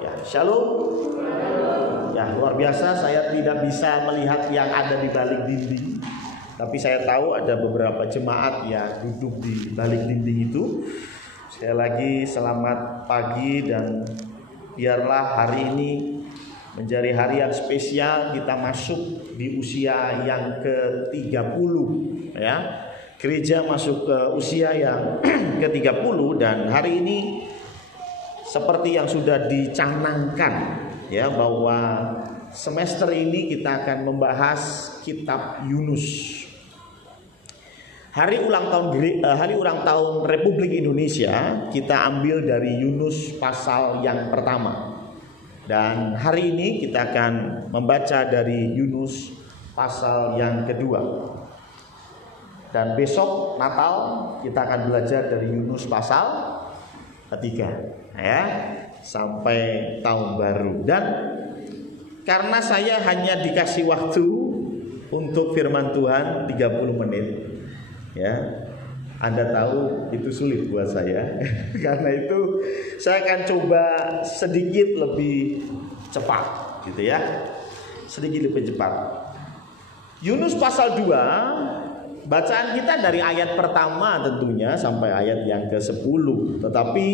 Ya, shalom. Ya, luar biasa, saya tidak bisa melihat yang ada di balik dinding, tapi saya tahu ada beberapa jemaat yang duduk di balik dinding itu. Sekali lagi selamat pagi, dan biarlah hari ini menjadi hari yang spesial. Kita masuk di usia yang ke-30 ya. Gereja masuk ke usia yang ke-30, dan hari ini seperti yang sudah dicanangkan ya, bahwa semester ini kita akan membahas kitab Yunus. Hari ulang tahun Republik Indonesia kita ambil dari Yunus pasal yang pertama. Dan hari ini kita akan membaca dari Yunus pasal yang kedua. Dan besok Natal kita akan belajar dari Yunus pasal ketiga ya, sampai tahun baru. Dan karena saya hanya dikasih waktu untuk firman Tuhan 30 menit ya, Anda tahu itu sulit buat saya. Karena itu saya akan coba sedikit lebih cepat gitu ya, sedikit lebih cepat. Yunus pasal 2, bacaan kita dari ayat pertama tentunya sampai ayat yang ke-10. Tetapi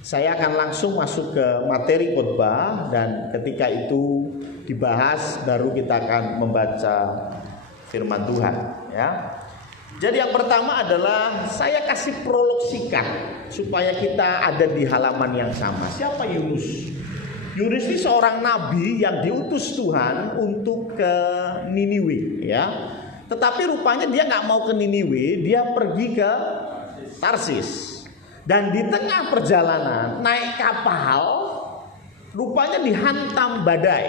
saya akan langsung masuk ke materi khotbah, dan ketika itu dibahas baru kita akan membaca firman Tuhan ya. Jadi yang pertama adalah saya kasih prolog singkat supaya kita ada di halaman yang sama. Siapa Yunus? Yunus ini seorang nabi yang diutus Tuhan untuk ke Niniwe ya. Tetapi rupanya dia nggak mau ke Niniwe, dia pergi ke Tarsis. Dan di tengah perjalanan naik kapal, rupanya dihantam badai.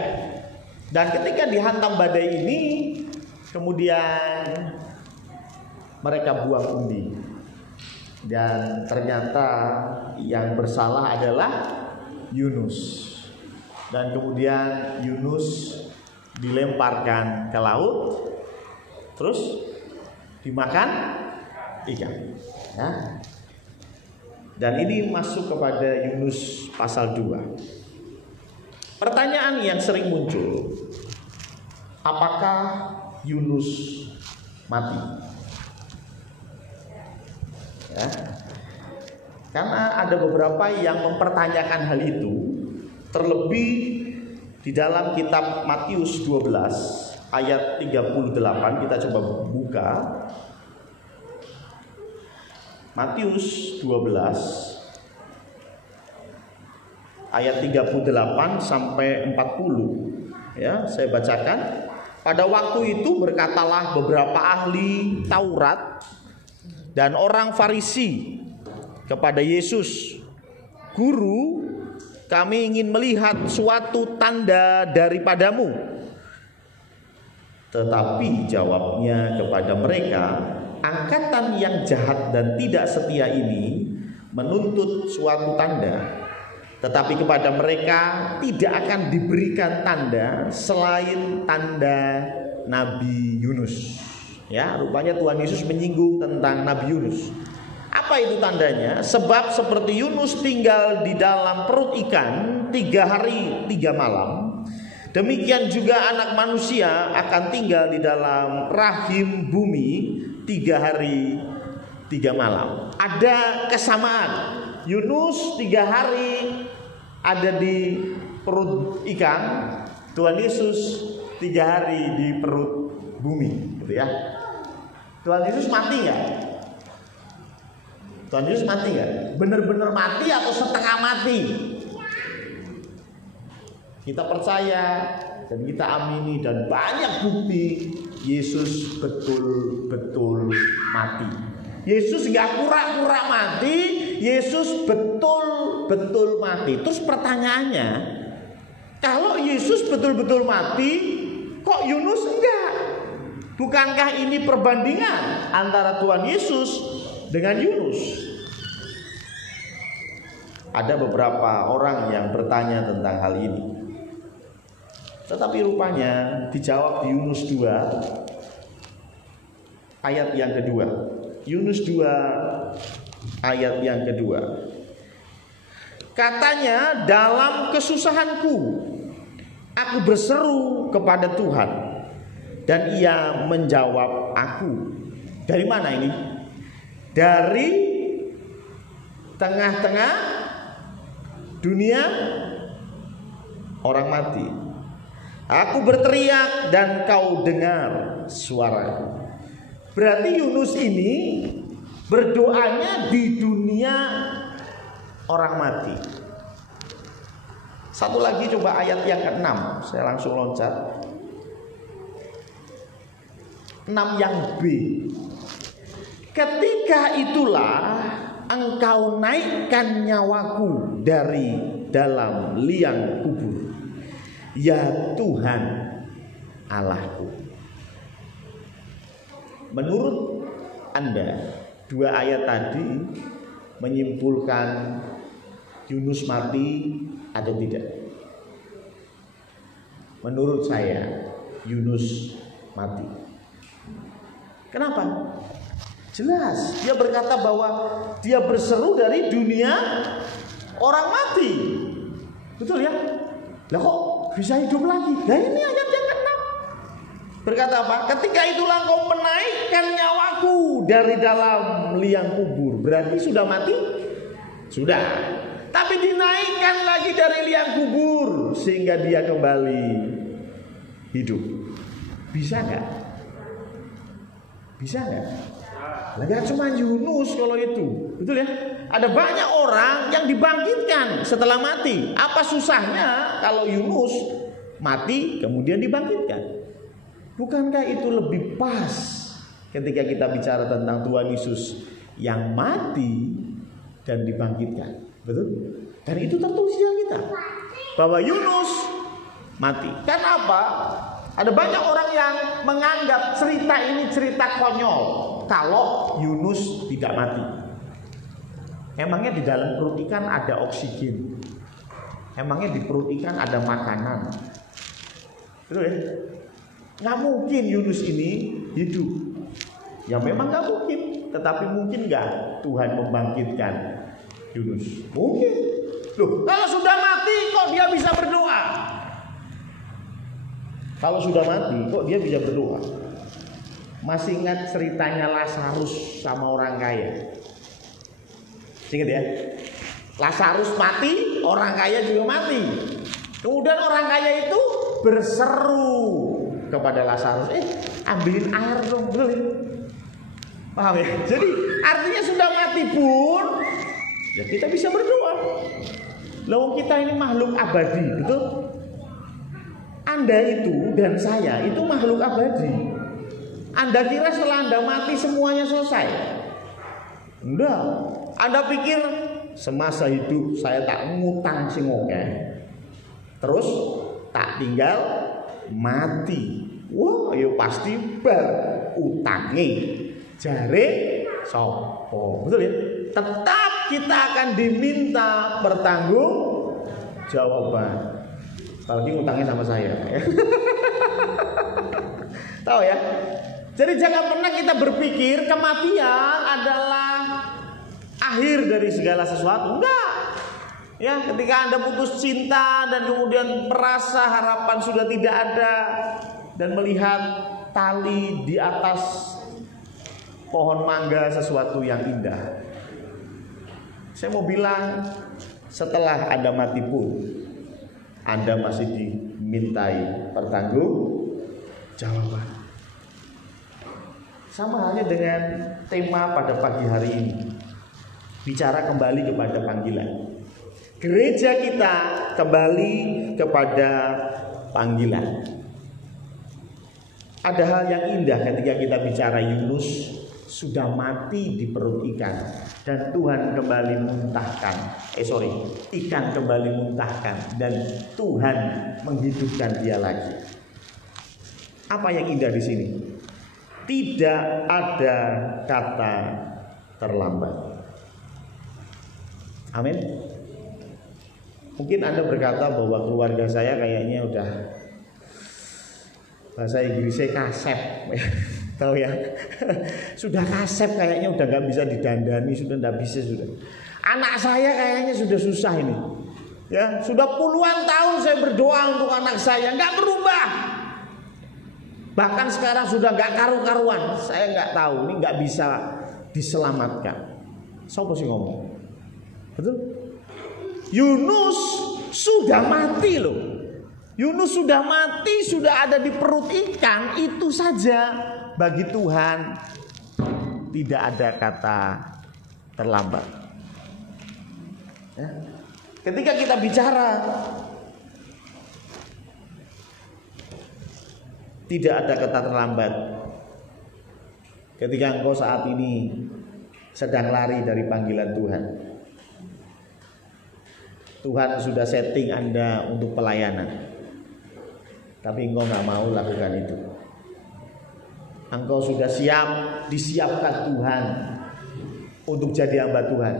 Dan ketika dihantam badai ini, kemudian mereka buang umbi. Dan ternyata yang bersalah adalah Yunus. Dan kemudian Yunus dilemparkan ke laut, terus dimakan ikan ya. Dan ini masuk kepada Yunus pasal 2. Pertanyaan yang sering muncul, apakah Yunus mati? Ya. Karena ada beberapa yang mempertanyakan hal itu, terlebih di dalam kitab Matius 12 ayat 38. Kita coba buka Matius 12 ayat 38 sampai 40 ya, saya bacakan. Pada waktu itu berkatalah beberapa ahli Taurat dan orang Farisi kepada Yesus, "Guru, kami ingin melihat suatu tanda daripadamu." Tetapi jawabnya kepada mereka, "Angkatan yang jahat dan tidak setia ini menuntut suatu tanda, tetapi kepada mereka tidak akan diberikan tanda selain tanda Nabi Yunus." Ya, rupanya Tuhan Yesus menyinggung tentang Nabi Yunus. Apa itu tandanya? Sebab seperti Yunus tinggal di dalam perut ikan 3 hari 3 malam, demikian juga Anak Manusia akan tinggal di dalam rahim bumi 3 hari 3 malam. Ada kesamaan. Yunus 3 hari ada di perut ikan, Tuhan Yesus 3 hari di perut bumi gitu ya. Tuhan Yesus mati nggak? Tuhan Yesus mati nggak? Benar-benar mati atau setengah mati? Kita percaya dan kita amini, dan banyak bukti Yesus betul-betul mati. Yesus nggak pura-pura mati, Yesus betul-betul mati. Terus pertanyaannya, kalau Yesus betul-betul mati, kok Yunus enggak? Bukankah ini perbandingan antara Tuhan Yesus dengan Yunus? Ada beberapa orang yang bertanya tentang hal ini. Tetapi rupanya dijawab di Yunus 2 ayat yang kedua. Yunus 2 ayat yang kedua. Katanya, dalam kesusahanku aku berseru kepada Tuhan dan Ia menjawab aku. Dari mana ini? Dari tengah-tengah dunia orang mati. Aku berteriak dan kau dengar suaraku. Berarti Yunus ini berdoanya di dunia orang mati. Satu lagi coba ayat yang ke-6. Saya langsung loncat. 6 yang B. Ketika itulah engkau naikkan nyawaku dari dalam liang kubur, ya Tuhan Allahku. Menurut Anda, dua ayat tadi menyimpulkan Yunus mati atau tidak? Menurut saya, Yunus mati. Kenapa? Jelas, dia berkata bahwa dia berseru dari dunia orang mati. Betul ya? Lah kok bisa hidup lagi? Nah ini ayat yang ke-6. Berkata apa? Ketika itulah kau menaikkan nyawaku dari dalam liang kubur. Berarti sudah mati? Sudah. Tapi dinaikkan lagi dari liang kubur sehingga dia kembali hidup. Bisa nggak? Bisa nggak? Nggak cuma Yunus kalau itu, betul ya? Ada banyak orang yang dibangkitkan setelah mati. Apa susahnya kalau Yunus mati kemudian dibangkitkan? Bukankah itu lebih pas ketika kita bicara tentang Tuhan Yesus yang mati dan dibangkitkan? Betul? Dan itu tertulis di Alkitab bahwa Yunus mati. Kenapa? Ada banyak orang yang menganggap cerita ini cerita konyol kalau Yunus tidak mati. Emangnya di dalam perut ikan ada oksigen? Emangnya di perut ikan ada makanan? Betul ya? Nggak mungkin Yunus ini hidup. Ya memang nggak mungkin. Tetapi mungkin nggak Tuhan membangkitkan Yunus? Mungkin. Loh, kalau sudah mati kok dia bisa berdoa? Kalau sudah mati kok dia bisa berdoa? Masih ingat ceritanya Lazarus sama orang kaya? Ingat ya? Lazarus mati, orang kaya juga mati. Kemudian orang kaya itu berseru kepada Lazarus, ambilin air dong, betul? Paham ya? Jadi artinya sudah mati pun ya kita bisa berdoa. Lalu kita ini makhluk abadi, betul? Anda itu dan saya itu makhluk abadi. Anda kira setelah Anda mati semuanya selesai? Enggak. Anda pikir semasa hidup saya tak ngutang sing oke, terus tak tinggal mati. Wah, ya pasti bar utangi jare sopo. Betul ya? Tetap kita akan diminta bertanggung jawaban. Apalagi ngutangnya sama saya. Tahu ya? Jadi jangan pernah kita berpikir kematian adalah akhir dari segala sesuatu. Enggak. Ya, ketika Anda putus cinta dan kemudian merasa harapan sudah tidak ada dan melihat tali di atas pohon mangga sesuatu yang indah. Saya mau bilang, setelah Anda mati pun Anda masih dimintai pertanggungjawaban. Sama halnya dengan tema pada pagi hari ini, bicara kembali kepada panggilan. Gereja kita kembali kepada panggilan. Ada hal yang indah ketika kita bicara Yunus sudah mati di perut ikan dan Tuhan kembali muntahkan. Ikan kembali muntahkan dan Tuhan menghidupkan dia lagi. Apa yang indah di sini? Tidak ada kata terlambat. Amin. Mungkin Anda berkata bahwa keluarga saya kayaknya udah, bahasa Inggrisnya kasep. Tahu ya? Sudah kasep, kayaknya udah gak bisa didandani, sudah gak bisa sudah. Anak saya kayaknya sudah susah ini. Ya, sudah puluhan tahun saya berdoa untuk anak saya, nggak berubah. Bahkan sekarang sudah nggak karu-karuan. Saya nggak tahu, ini nggak bisa diselamatkan. Siapa sih ngomong? Betul? Yunus sudah mati loh. Yunus sudah mati, sudah ada di perut ikan. Itu saja bagi Tuhan tidak ada kata terlambat. Ya. Ketika kita bicara tidak ada kata terlambat. Ketika engkau saat ini sedang lari dari panggilan Tuhan. Tuhan sudah setting Anda untuk pelayanan. Tapi engkau gak mau lakukan itu. Engkau sudah disiapkan Tuhan untuk jadi hamba Tuhan.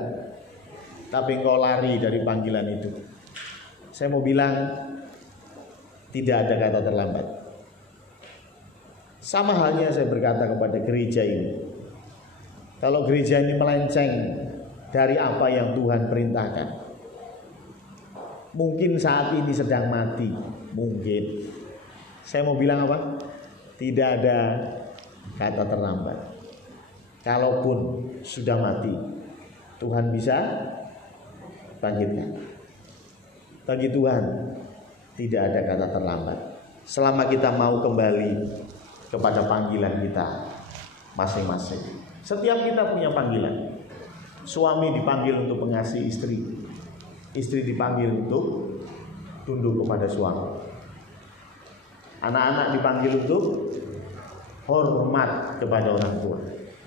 Tapi engkau lari dari panggilan itu. Saya mau bilang tidak ada kata terlambat. Sama halnya saya berkata kepada gereja ini. Kalau gereja ini melenceng dari apa yang Tuhan perintahkan, mungkin saat ini sedang mati. Mungkin. Saya mau bilang apa? Tidak ada kata terlambat. Kalaupun sudah mati, Tuhan bisa bangkitkan. Bagi Tuhan tidak ada kata terlambat. Selama kita mau kembali kepada panggilan kita masing-masing. Setiap kita punya panggilan. Suami dipanggil untuk mengasihi istri. Istri dipanggil untuk tunduk kepada suami. Anak-anak dipanggil untuk hormat kepada orang tua.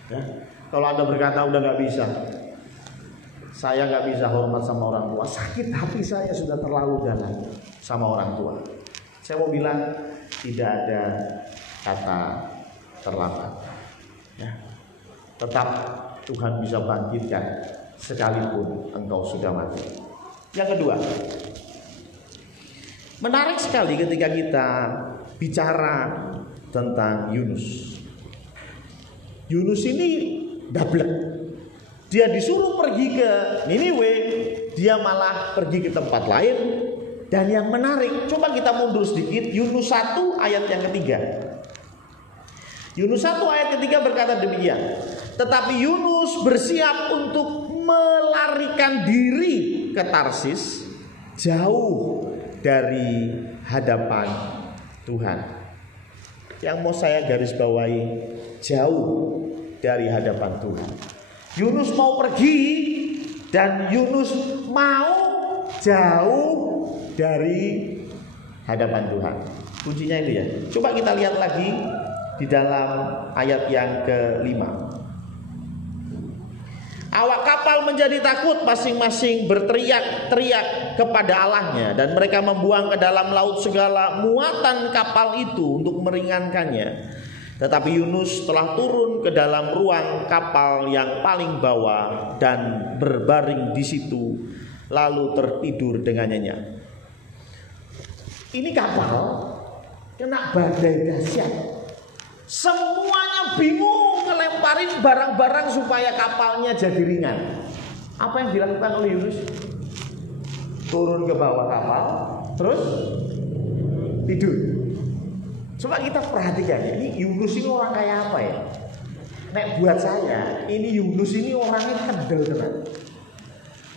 Ya. Kalau Anda berkata udah gak bisa, saya gak bisa hormat sama orang tua, sakit hati saya sudah terlalu dalam sama orang tua. Saya mau bilang tidak ada kata terlambat. Ya. Tetap Tuhan bisa bangkitkan sekalipun engkau sudah mati. Yang kedua, menarik sekali ketika kita bicara tentang Yunus. Yunus ini dablek. Dia disuruh pergi ke Niniwe, dia malah pergi ke tempat lain. Dan yang menarik, coba kita mundur sedikit, Yunus 1 ayat yang ketiga. Yunus 1 ayat ketiga berkata demikian. Tetapi Yunus bersiap untuk melarikan diri ke Tarsis, jauh dari hadapan Tuhan. Yang mau saya garis bawahi, jauh dari hadapan Tuhan. Yunus mau pergi dan Yunus mau jauh dari hadapan Tuhan. Kuncinya itu ya. Coba kita lihat lagi di dalam ayat yang ke-5. Awak kapal menjadi takut, masing-masing berteriak-teriak kepada Allahnya, dan mereka membuang ke dalam laut segala muatan kapal itu untuk meringankannya. Tetapi Yunus telah turun ke dalam ruang kapal yang paling bawah dan berbaring di situ, lalu tertidur dengan nyenyak. Ini kapal kena badai dahsyat. Semuanya bingung ngelemparin barang-barang supaya kapalnya jadi ringan. Apa yang dilakukan oleh Yunus? Turun ke bawah kapal, terus tidur. Coba kita perhatikan, ini Yunus ini orang kayak apa ya? Nek buat saya, ini Yunus ini orangnya kendel tenan.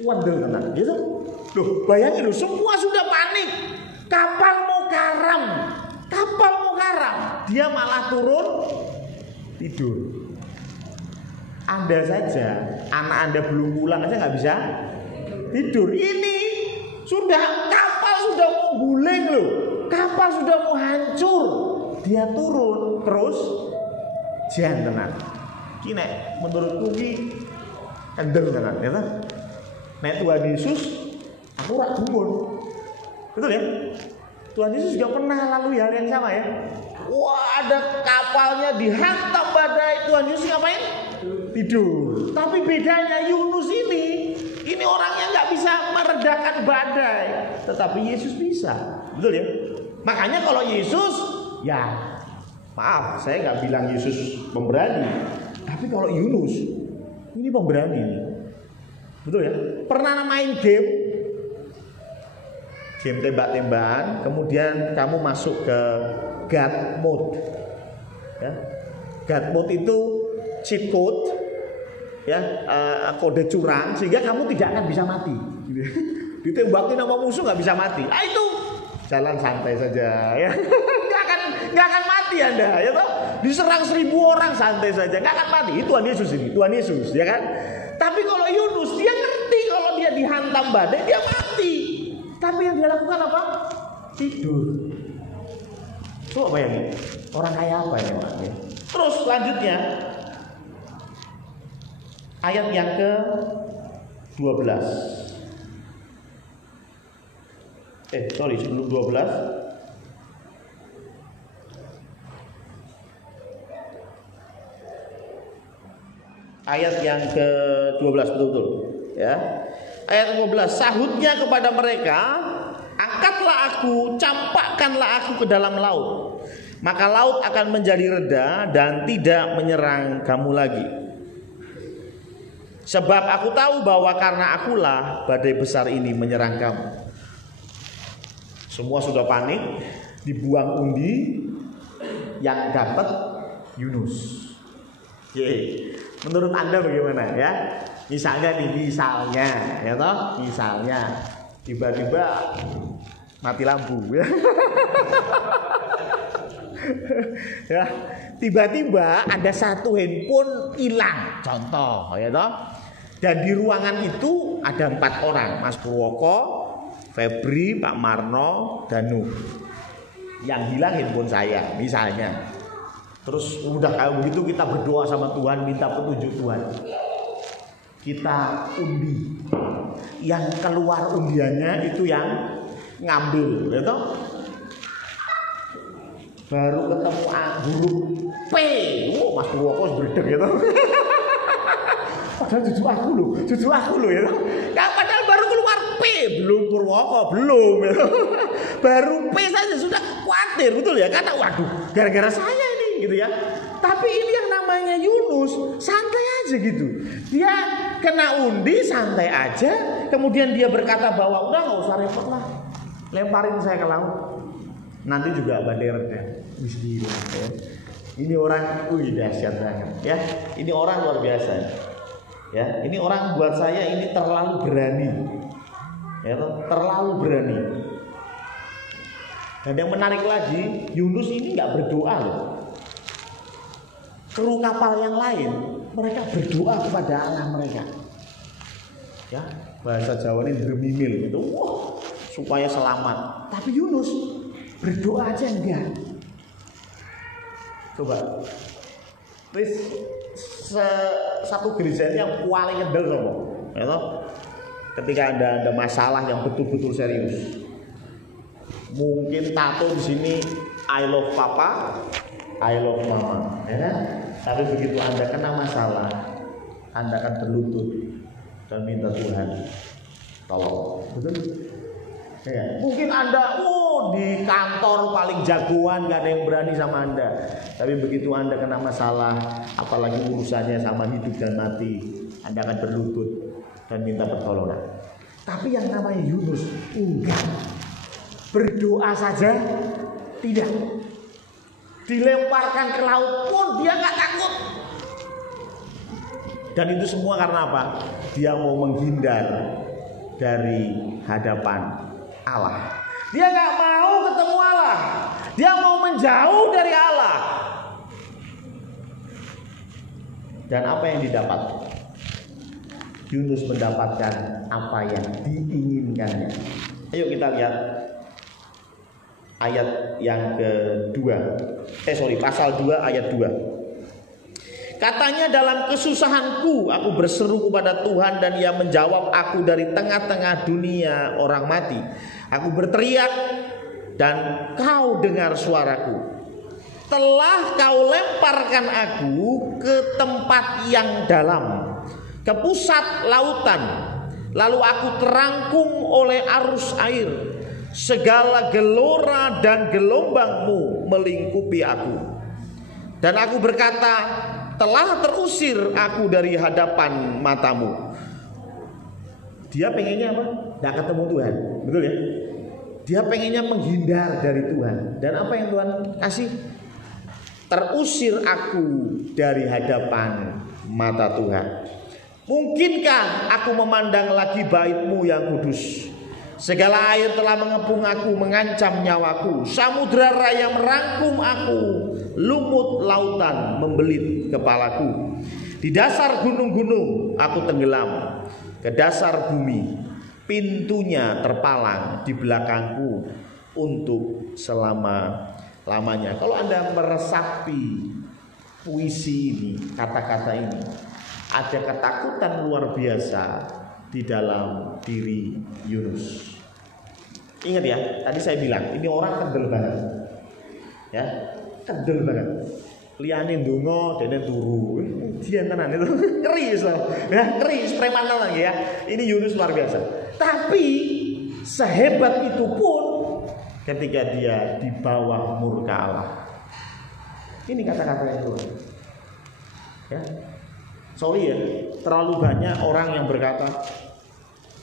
Wandel tenan, gitu. Loh, bayangin loh, semua sudah panik. Kapal mau karam. Dia malah turun tidur. Anda saja, anak Anda belum pulang aja nggak bisa tidur. Ini sudah kapal sudah mau guling loh, kapal sudah mau hancur. Dia turun terus jan tenan. Ki nek menurutku ki kendel tenan, ya kan? Nek Tuhan Yesus aku ora gumun. Betul ya? Tuhan Yesus juga pernah lalui hal yang sama ya. Wah, ada kapalnya dihantam badai, Tuhan Yesus ngapain? Tidur. Tapi bedanya Yunus ini orangnya nggak bisa meredakan badai, tetapi Yesus bisa. Betul ya? Makanya kalau Yesus, ya maaf, saya nggak bilang Yesus pemberani, tapi kalau Yunus ini pemberani nih. Betul ya? Pernah main game tembak-tembakan, kemudian kamu masuk ke God mode. Ya. God mode itu cheat code, ya, kode curang sehingga kamu tidak akan bisa mati. Ditembakin sama musuh nggak bisa mati. Itu jalan santai saja, ya. nggak akan mati Anda, ya toh. Diserang 1000 orang santai saja, nggak akan mati. Itu Tuhan Yesus ini, Tuhan Yesus, ya kan? Tapi kalau Yunus, dia ngerti kalau dia dihantam badai dia mati. Tapi yang dia lakukan apa? Tidur. Coba bayangin, orang kaya apa ya Pak? Terus selanjutnya ayat yang ke-12. Sebelum 12. Ayat yang ke-12 betul-betul, ya. Ayat 12, sahutnya kepada mereka, angkatlah aku, campakkanlah aku ke dalam laut. Maka laut akan menjadi reda dan tidak menyerang kamu lagi. Sebab aku tahu bahwa karena akulah badai besar ini menyerang kamu. Semua sudah panik, dibuang undi, yang dapat Yunus. Menurut Anda bagaimana ya? Misalnya ya toh, misalnya tiba-tiba mati lampu ya. Ya, tiba-tiba ada satu handphone hilang, contoh ya toh. Dan di ruangan itu ada 4 orang, Mas Purwoko, Febri, Pak Marno, dan Nuh. Yang hilang handphone saya, misalnya. Terus udah kayak begitu kita berdoa sama Tuhan, minta petunjuk Tuhan. Kita undi. Yang keluar undiannya itu yang ngambil, ya toh? Baru ketemu huruf P. Mas Purwoko berdek ya toh. Padahal cucu aku loh ya. Padahal baru keluar P, belum Purwoko, belum ya. Baru P saja sudah khawatir, betul ya? Karena waduh, gara-gara saya ini gitu ya. Tapi ini yang namanya Yunus, santai aja gitu. Dia kena undi santai aja, kemudian dia berkata bahwa udah nggak usah repot lah, lemparin saya ke laut. Nanti juga badai reda. Bismillah ya. Ini orang, dahsyat banget ya. Ini orang luar biasa. Ya, ini orang buat saya ini terlalu berani. Ya, terlalu berani. Dan yang menarik lagi, Yunus ini nggak berdoa loh. Kru kapal yang lain, mereka berdoa kepada Allah mereka. Ya, bahasa Jawa ini bermimil gitu. Wah, supaya selamat. Tapi Yunus berdoa aja enggak. Coba. Terus satu gereja ini yang paling kendel loh, ya toh? Ketika ada masalah yang betul-betul serius, mungkin tato di sini I love papa, I love mama, ya kan? Tapi begitu Anda kena masalah, Anda akan berlutut dan minta Tuhan tolong, betul? Ya. Mungkin Anda di kantor paling jagoan, gak ada yang berani sama Anda. Tapi begitu Anda kena masalah, apalagi urusannya sama hidup dan mati, Anda akan berlutut dan minta pertolongan. Tapi yang namanya Yunus enggak. Berdoa saja tidak. Dilemparkan ke laut pun dia gak takut. Dan itu semua karena apa? Dia mau menghindar dari hadapan Allah. Dia gak mau ketemu Allah. Dia mau menjauh dari Allah. Dan apa yang didapat? Yunus mendapatkan apa yang diinginkannya. Ayo kita lihat ayat yang kedua. Pasal 2 ayat 2. Katanya, dalam kesusahanku aku berseru kepada Tuhan dan Ia menjawab aku dari tengah-tengah dunia orang mati. Aku berteriak dan Kau dengar suaraku. Telah Kau lemparkan aku ke tempat yang dalam, ke pusat lautan. Lalu aku terangkum oleh arus air. Segala gelora dan gelombangmu melingkupi aku. Dan aku berkata, telah terusir aku dari hadapan matamu. Dia pengennya apa? Tidak ketemu Tuhan, betul ya? Dia pengennya menghindar dari Tuhan. Dan apa yang Tuhan kasih? Terusir aku dari hadapan mata Tuhan. Mungkinkah aku memandang lagi bait-Mu yang kudus? Segala air telah mengepung aku, mengancam nyawaku. Samudra raya merangkum aku, lumut lautan membelit kepalaku. Di dasar gunung-gunung aku tenggelam, ke dasar bumi pintunya terpalang di belakangku untuk selama-lamanya. Kalau Anda meresapi puisi ini, kata-kata ini, ada ketakutan luar biasa di dalam diri Yunus. Ingat ya, tadi saya bilang ini orang kendel banget, ya, kendel banget. Liane ndonga dene turu. Dia tenan itu keris loh. Ya, keris preman lagi ya. Ini Yunus luar biasa. Tapi sehebat itu pun ketika dia di bawah murka Allah. Ini kata-kata yang keluar. Ya. Sorry ya, terlalu banyak orang yang berkata,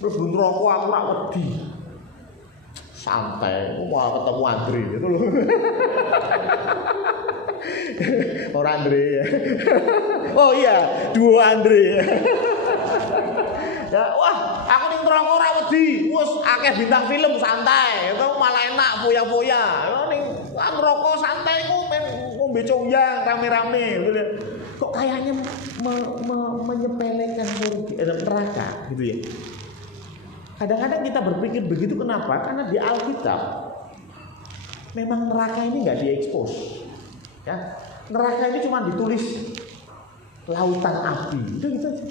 "Mlebu neraka aku ora wedi." Santai, aku mau ketemu Andre gitu loh. Orang Andre ya. Oh iya, duo Andre ya. Ya, wah, aku ning neraka ora wedi. Wes akeh bintang film santai, itu malah enak foya-foya. Ning neraka santai ku ngombe congyang rame-rame gitu ya. Kok kayaknya menyepelekan neraka gitu ya. Kadang-kadang kita berpikir begitu, kenapa? Karena di Alkitab memang neraka ini nggak diekspos. Ya, neraka ini cuma ditulis lautan api, itu gitu aja.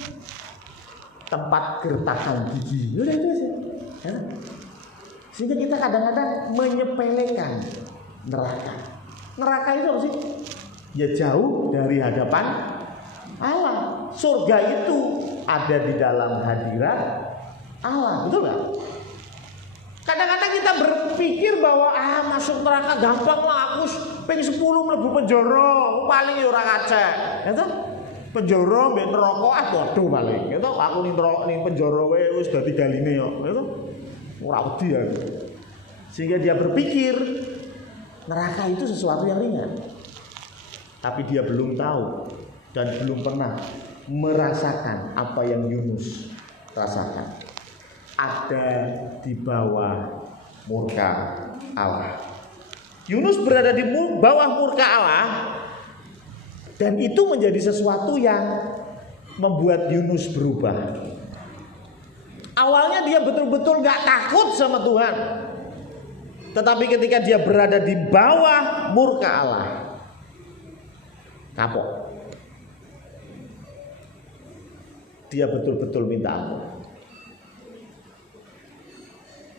Tempat gertakan gigi, udah itu aja. Ya. Sehingga kita kadang-kadang menyepelekan neraka. Neraka itu apa sih? Ya jauh dari hadapan Allah. Surga itu ada di dalam hadirat Allah, betul nggak? Kadang-kadang kita berpikir bahwa masuk neraka gampang lah, aku pengen 10 mlebu penjara, paling ya ora kacek. Gitu? Penjara mbek neraka padha paling. Gitu? Aku ning penjara wae wis dadi galine yo. Gitu? Ora wedi ya. Sehingga dia berpikir neraka itu sesuatu yang ringan. Tapi dia belum tahu dan belum pernah merasakan apa yang Yunus rasakan. Ada di bawah murka Allah. Yunus berada di bawah murka Allah, dan itu menjadi sesuatu yang membuat Yunus berubah. Awalnya dia betul-betul gak takut sama Tuhan, tetapi ketika dia berada di bawah murka Allah, kapok. Dia betul-betul minta ampun.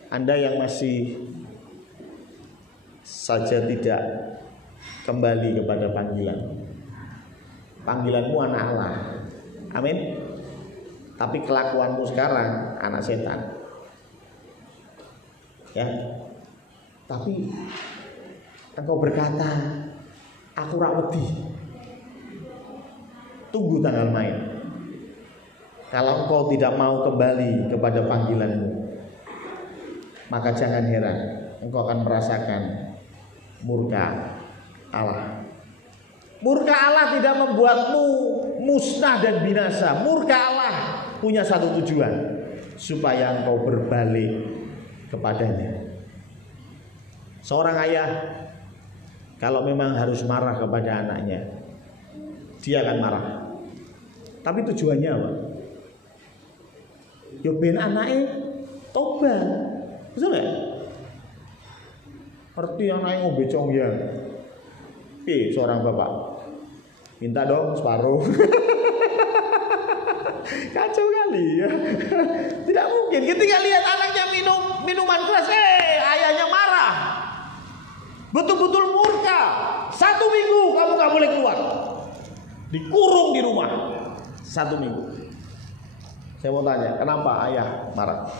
Anda yang masih saja tidak kembali kepada panggilanmu anak Allah, amin. Tapi kelakuanmu sekarang anak setan, ya. Tapi engkau berkata, aku ora wedi. Tunggu tanggal main. Kalau engkau tidak mau kembali kepada panggilanmu, maka jangan heran engkau akan merasakan murka Allah. Murka Allah tidak membuatmu musnah dan binasa. Murka Allah punya satu tujuan, supaya engkau berbalik kepadanya. Seorang ayah kalau memang harus marah kepada anaknya, dia akan marah. Tapi tujuannya apa? Yo ben anake tobat. Betul nggak? Arti yang naik ngombe congyang. Seorang bapak minta dong separuh. Kacau kali ya. Tidak mungkin ketika lihat anaknya minum minuman keras, ayahnya marah. Betul-betul murka. 1 minggu kamu gak boleh keluar. Dikurung di rumah 1 minggu. Saya mau tanya, kenapa ayah marah?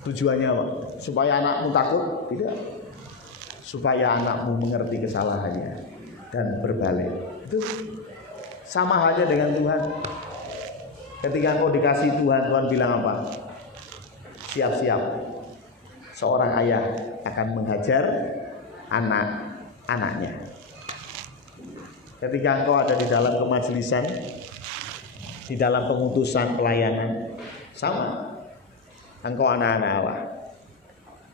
Tujuannya apa? Supaya anakmu takut? Tidak. Supaya anakmu mengerti kesalahannya dan berbalik. Itu sama halnya dengan Tuhan. Ketika engkau dikasih Tuhan, Tuhan bilang apa? Siap-siap. Seorang ayah akan menghajar anak-anaknya. Ketika engkau ada di dalam kemajelisan, di dalam pengutusan pelayanan, sama. Engkau anak-anak Allah.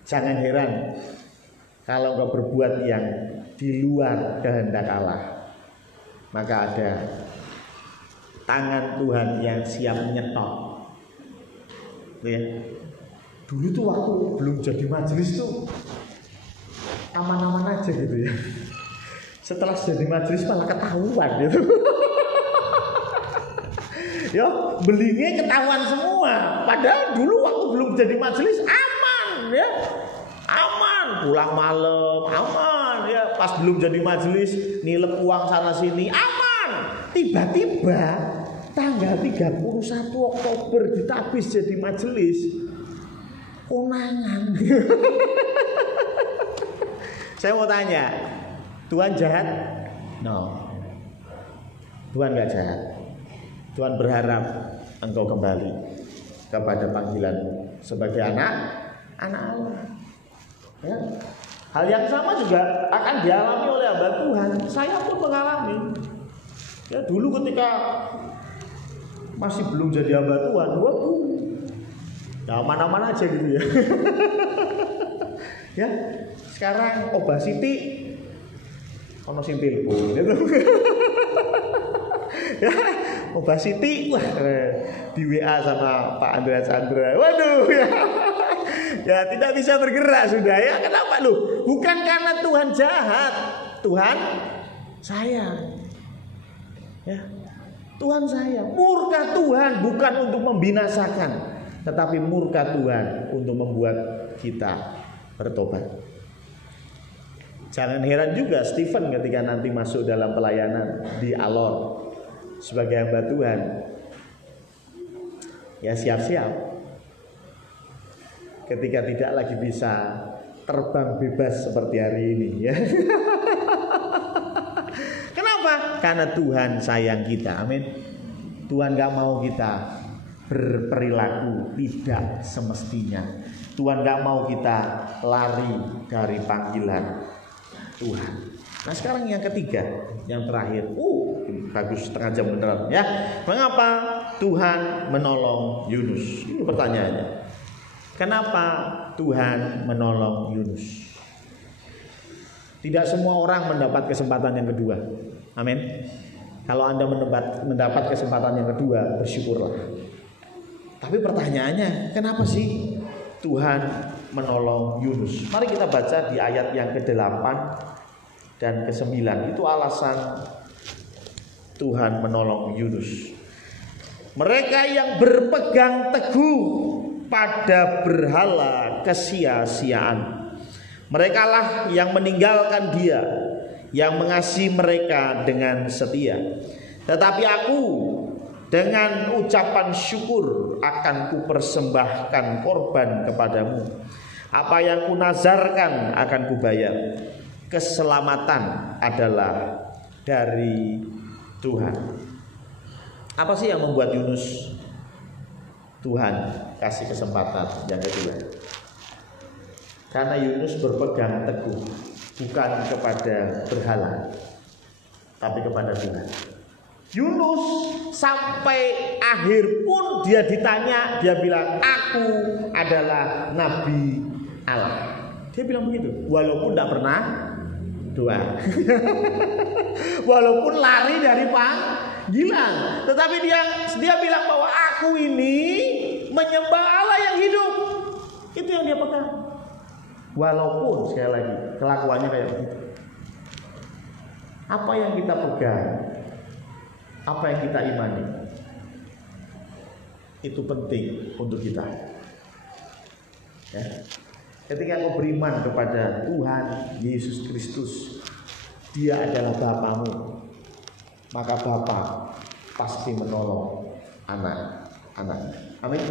Jangan heran kalau engkau berbuat yang di luar kehendak Allah. Maka ada tangan Tuhan yang siap menyetop. Ya. Dulu tuh waktu belum jadi majelis tuh aman-aman aja gitu ya. Setelah jadi majelis malah ketahuan gitu. Ya, belinya ketahuan semua. Padahal dulu waktu belum jadi majelis aman ya. Aman, pulang malam aman ya. Pas belum jadi majelis nilep uang sana sini aman. Tiba-tiba tanggal 31 Oktober kita habis jadi majelis. Konangan. Saya mau tanya, Tuhan jahat? No. Tuhan gak jahat. Tuhan berharap engkau kembali kepada panggilan sebagai anak Allah. Ya. Hal yang sama juga akan dialami oleh hamba Tuhan. Saya pun mengalami. Ya, dulu ketika masih belum jadi hamba Tuhan, waduh, ya mana-mana aja gitu ya. Ya, sekarang obesity ono sing telepon gitu. Ya, obesity wah di WA sama Pak Andrea Chandra. Waduh ya. Ya tidak bisa bergerak sudah ya. Kenapa lu? Bukan karena Tuhan jahat. Tuhan sayang. Ya. Tuhan sayang. Murka Tuhan bukan untuk membinasakan, tetapi murka Tuhan untuk membuat kita bertobat. Jangan heran juga Stephen ketika nanti masuk dalam pelayanan di Alor sebagai hamba Tuhan. Ya siap-siap. Ketika tidak lagi bisa terbang bebas seperti hari ini ya. Kenapa? Karena Tuhan sayang kita. Amin. Tuhan gak mau kita berperilaku tidak semestinya. Tuhan gak mau kita lari dari panggilan Tuhan. Nah sekarang yang ketiga, yang terakhir. Bagus, setengah jam beneran ya. Mengapa Tuhan menolong Yunus? Ini pertanyaannya. Kenapa Tuhan menolong Yunus? Tidak semua orang mendapat kesempatan yang kedua. Amin. Kalau Anda mendapat kesempatan yang kedua, bersyukurlah. Tapi pertanyaannya, kenapa sih Tuhan menolong Yunus? Mari kita baca di ayat yang ke-8 dan ke-9. Itu alasan Tuhan menolong Yunus. Mereka yang berpegang teguh pada berhala kesia-siaan, merekalah yang meninggalkan Dia yang mengasihi mereka dengan setia. Tetapi aku dengan ucapan syukur akan kupersembahkan korban kepadamu. Apa yang kunazarkan akan kubayar. Keselamatan adalah dari Tuhan. Apa sih yang membuat Yunus Tuhan kasih kesempatan yang kedua? Karena Yunus berpegang teguh bukan kepada berhala, tapi kepada Tuhan. Yunus sampai akhir pun dia ditanya, dia bilang, aku adalah Nabi Allah. Dia bilang begitu, walaupun tidak pernah doa. Walaupun lari dari panggilan, tetapi dia bilang bahwa aku ini menyembah Allah yang hidup. Itu yang dia pegang. Walaupun sekali lagi kelakuannya kayak begitu. Apa yang kita pegang, apa yang kita imani, itu penting untuk kita. Ya. Ketika kau beriman kepada Tuhan Yesus Kristus, Dia adalah Bapamu, maka Bapa pasti menolong anak-anaknya. Amin.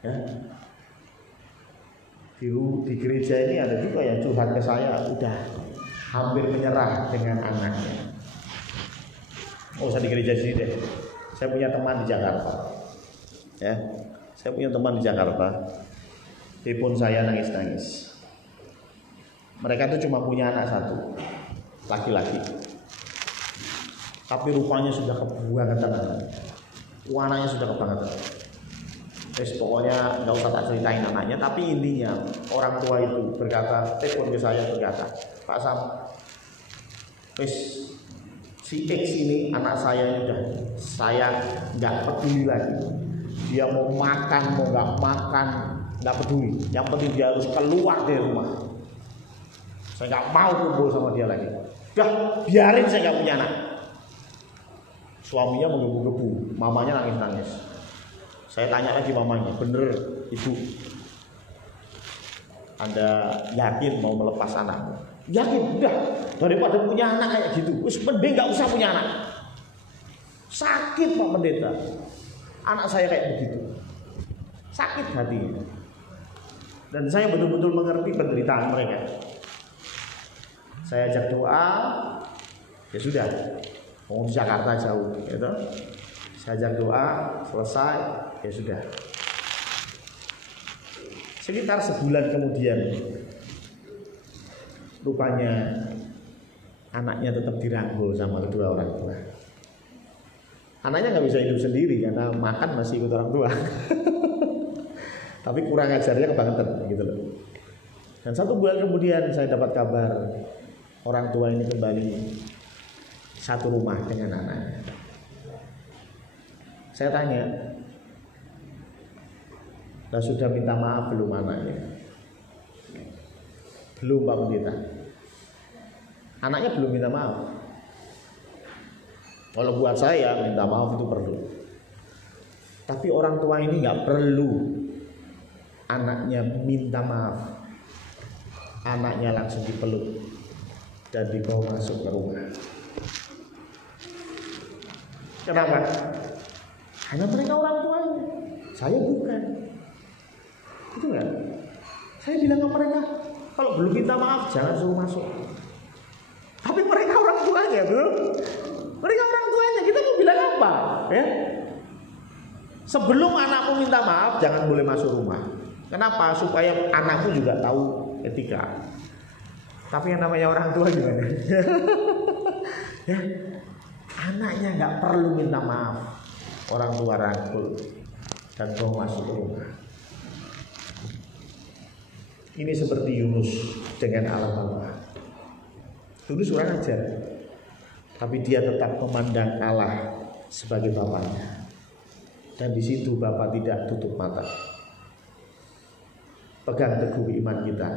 Ya. Di gereja ini ada juga yang curhat ke saya, udah hampir menyerah dengan anaknya. Oh, usah di gereja sini deh. Saya punya teman di Jakarta. Ya, saya punya teman di Jakarta. Telepon saya nangis-nangis. Mereka tuh cuma punya anak satu, laki-laki. Tapi rupanya sudah kebangetan anaknya. Anaknya sudah kebangetan. Pokoknya nggak usah tak ceritain anaknya, tapi intinya orang tua itu berkata, telepon ke saya berkata, Pak Sam, si X ini anak saya ini udah saya nggak peduli lagi. Dia mau makan mau nggak makan nggak peduli. Yang penting dia harus keluar dari rumah. Saya nggak mau kumpul sama dia lagi. Udah biarin saya nggak punya anak. Suaminya menggebu-gebu, mamanya nangis-nangis. Saya tanya lagi mamanya, bener ibu, Anda yakin mau melepas anak? Yakin, udah daripada punya anak kayak gitu, mending nggak usah punya anak. Sakit Pak Pendeta, anak saya kayak begitu, sakit hatinya. Dan saya betul-betul mengerti penderitaan mereka. Saya ajak doa, ya sudah, mau di Jakarta jauh, gitu. Saya ajak doa, selesai, ya sudah. Sekitar sebulan kemudian, rupanya anaknya tetap dirangkul sama kedua orang tua. Anaknya nggak bisa hidup sendiri karena makan masih ikut orang tua. Tapi kurang ajarnya kebangetan gitu loh. Dan 1 bulan kemudian saya dapat kabar orang tua ini kembali satu rumah dengan anaknya. Saya tanya, "Lah sudah minta maaf belum anaknya?" "Belum Pak Pendeta." Anaknya belum minta maaf. Kalau buat saya minta maaf itu perlu. Tapi orang tua ini nggak perlu anaknya minta maaf. Anaknya langsung dipeluk dan dibawa masuk ke rumah. Kenapa? Hanya mereka orang tuanya. Saya bukan. Itu kan? Saya bilang ke mereka, kalau belum minta maaf jangan suruh masuk. Tapi mereka orang tuanya, bro. Mereka orang tuanya. Kita mau bilang apa? Ya? Sebelum anakmu minta maaf, jangan boleh masuk rumah. Kenapa? Supaya anakmu juga tahu etika. Tapi yang namanya orang tua gimana? Ya, anaknya nggak perlu minta maaf. Orang tua rangkul dan mau masuk rumah. Ini seperti Yunus dengan Allah. Yunus kurang ajar, tapi dia tetap memandang Allah sebagai bapaknya. Dan di situ Bapa tidak tutup mata. Pegang teguh iman kita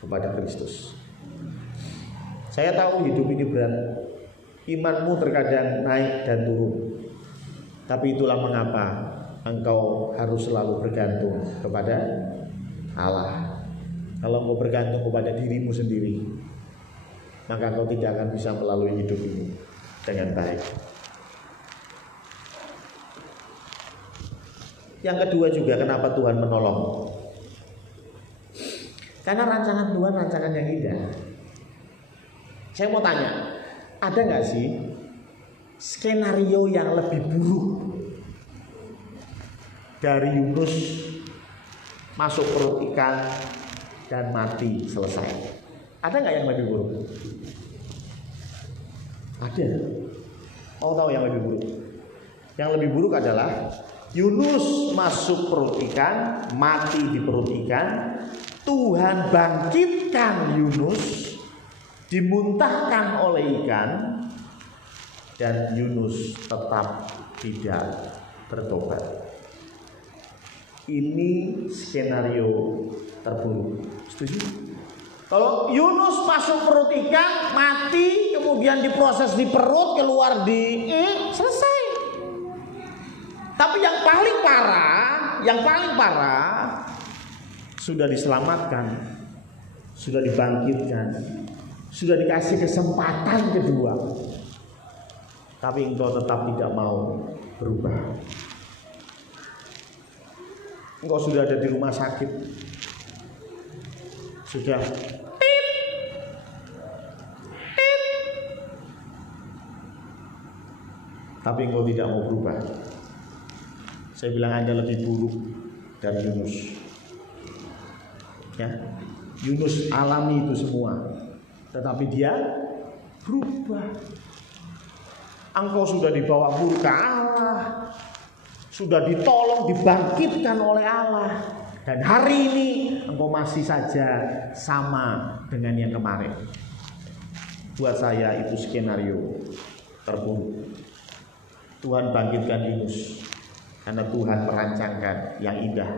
kepada Kristus. Saya tahu hidup ini berat. Imanmu terkadang naik dan turun. Tapi itulah mengapa engkau harus selalu bergantung kepada Allah. Kalau engkau bergantung kepada dirimu sendiri, maka engkau tidak akan bisa melalui hidup ini dengan baik. Yang kedua juga, kenapa Tuhan menolong? Karena rancangan Tuhan rancangan yang indah. Saya mau tanya, ada nggak sih skenario yang lebih buruk dari Yunus masuk perut ikan dan mati selesai? Ada nggak yang lebih buruk? Ada. Mau tahu yang lebih buruk? Yang lebih buruk adalah Yunus masuk perut ikan, mati di perut ikan. Tuhan bangkitkan Yunus, dimuntahkan oleh ikan, dan Yunus tetap tidak bertobat. Ini skenario terburuk. Setuju? Kalau Yunus masuk perut ikan, mati, kemudian diproses di perut, keluar di selesai. Tapi yang paling parah sudah diselamatkan, sudah dibangkitkan, sudah dikasih kesempatan kedua. Tapi engkau tetap tidak mau berubah. Engkau sudah ada di rumah sakit, sudah tapi engkau tidak mau berubah. Saya bilang Anda lebih buruk dari Yunus. Ya, Yunus alami itu semua, tetapi dia berubah. Engkau sudah dibawa murka Allah, sudah ditolong, dibangkitkan oleh Allah, dan hari ini engkau masih saja sama dengan yang kemarin. Buat saya itu skenario terburuk. Tuhan bangkitkan Yunus karena Tuhan merancangkan yang indah.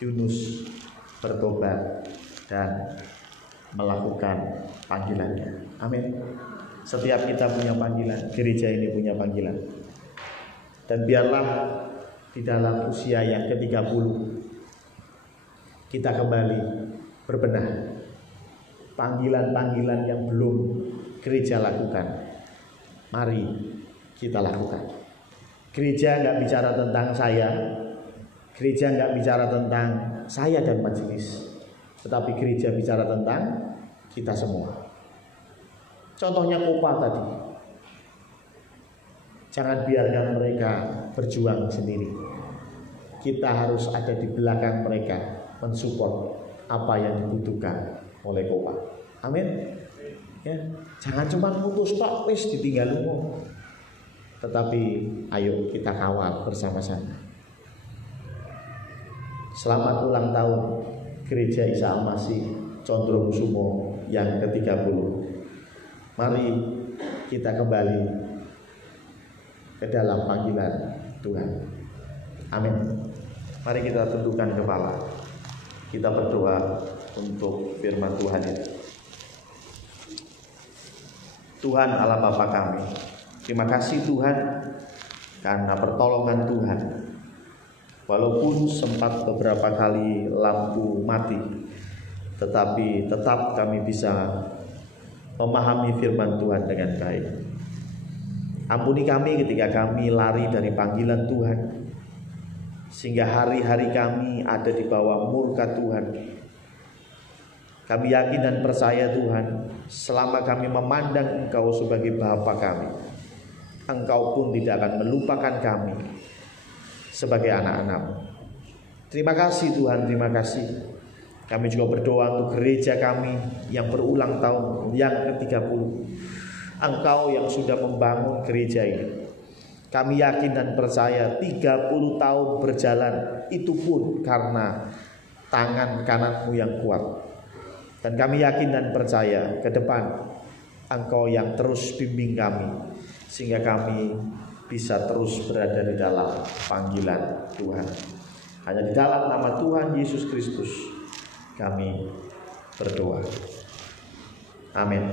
Yunus bertobat dan melakukan panggilannya. Amin. Setiap kita punya panggilan, gereja ini punya panggilan. Dan biarlah di dalam usia yang ke-30 kita kembali berbenah panggilan-panggilan yang belum gereja lakukan. Mari kita lakukan. Gereja nggak bicara tentang saya, gereja nggak bicara tentang saya dan majelis, tetapi gereja bicara tentang kita semua. Contohnya Kopa tadi, jangan biarkan mereka berjuang sendiri. Kita harus ada di belakang mereka, mensupport apa yang dibutuhkan oleh Kopa. Amin. Ya, jangan cuma putus tok wis ditinggal lunga. Tetapi ayo kita kawal bersama-sama. Selamat ulang tahun Gereja Isa Al-Masih Condrokusumo yang ke-30. Mari kita kembali ke dalam panggilan Tuhan. Amin. Mari kita tundukkan kepala. Kita berdoa untuk firman Tuhan itu. Tuhan Allah Bapa kami, terima kasih Tuhan karena pertolongan Tuhan. Walaupun sempat beberapa kali lampu mati, tetapi tetap kami bisa memahami firman Tuhan dengan baik. Ampuni kami ketika kami lari dari panggilan Tuhan, sehingga hari-hari kami ada di bawah murka Tuhan. Kami yakin dan percaya Tuhan, selama kami memandang Engkau sebagai Bapa kami, Engkau pun tidak akan melupakan kami sebagai anak-anak-Mu. Terima kasih Tuhan, terima kasih. Kami juga berdoa untuk gereja kami yang berulang tahun yang ke-30. Engkau yang sudah membangun gereja ini. Kami yakin dan percaya 30 tahun berjalan itu pun karena tangan kanan-Mu yang kuat. Dan kami yakin dan percaya ke depan Engkau yang terus bimbing kami, sehingga kami bisa terus berada di dalam panggilan Tuhan. Hanya di dalam nama Tuhan Yesus Kristus kami berdoa. Amin.